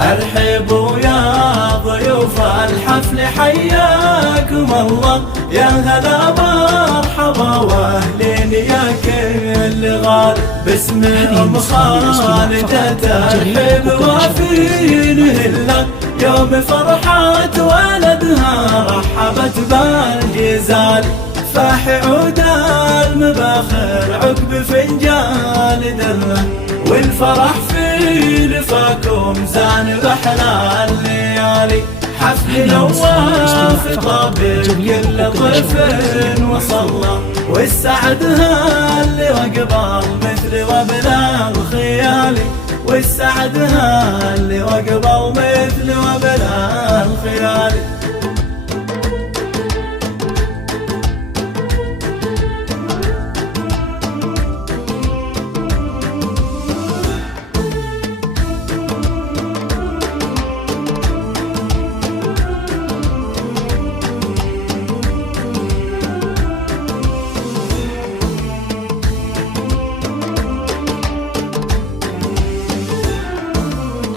ارحبوا يا ضيوف الحفل حياكم الله، يا هلا مرحبا واهلين يا كل غالي. باسم ام خالدة ترحب وافين هلا، يوم فرحة ولدها رحبت بالجزال. فاح عود المباخر عقب فنجان دله، والفرح في لفاكم زان بحلى الليالي. حفل نواف طابق كل طفل وصلى، والسعد اللي وقبل مثل وبلا الخيالي. والسعد اللي وقبل مثل وبلا الخيالي.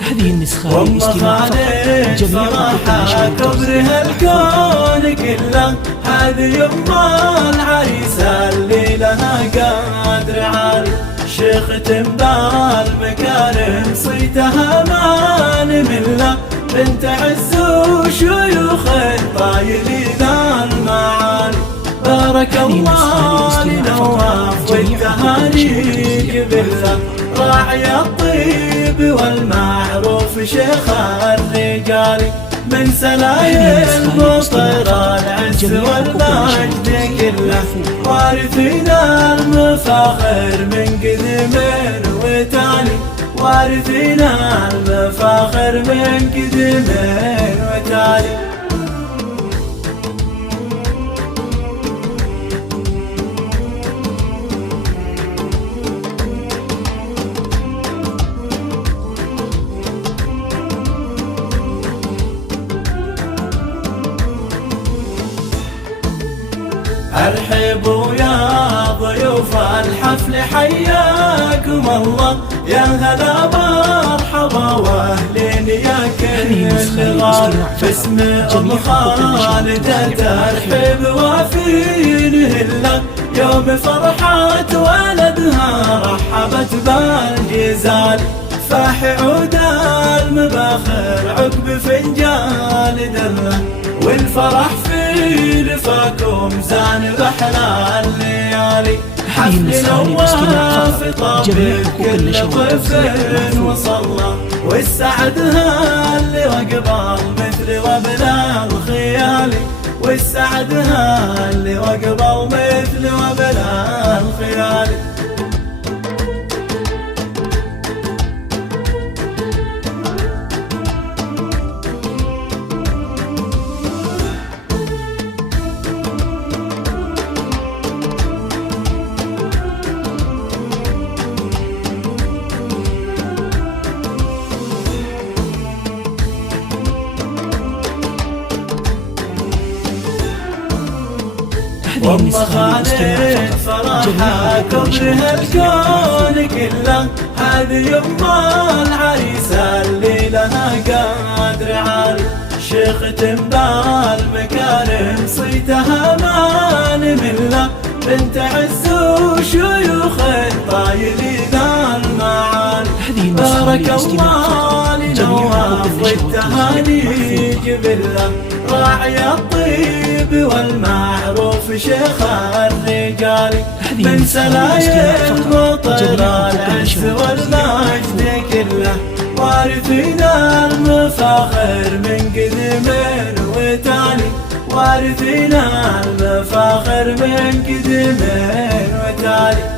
هذه النسخة للاستماع فقط. جميع صراحة كبرها الكون كله، هذه يم العريسة اللي لها قدر عالي. شيخ تنبال مكارم صيتها ما نمله، بنت عز وشيوخ طايلين المعالي. بارك الله لنواف والتهاني قبله، راعي الطيب والمعروف شيخ الرجال. من سلايل مطر العز والمجد كله، وارثين المفاخر من قدم وتالي. وارثين المفاخر من قدم وتالي. ارحبوا يا ضيوف الحفل حياكم الله، يا هلا مرحبا واهلين يا كل غالي. باسم ام خالدة ترحب وافين هلا، يوم فرحة ولدها رحبت بالجزال. فاح عود المباخر عقب فنجان دله، والفرح في لفاكم زان بحلى الليالي. حفل نواف طابق كل طفل وصلى، والسعد اللي وقبل مثل وبلا الخيالي. والسعد اللي وقبل مثل وبلا الخيالي. ام خالد فرحة كبرها الكون كله، هذه يم العريسة اللي لها قدر عالي. شيخ تنبال مكارم صيتها ما نمله، بنت عز وشيوخ طايلين المعالي. بارك الله لنواف والتهاني قبله، راعي الطيب والمعروف شيخ الرجال. من سلايل مطر العز والمجد كله، وارثين المفاخر من قدم وتالي. وارثين المفاخر من قدم وتالي.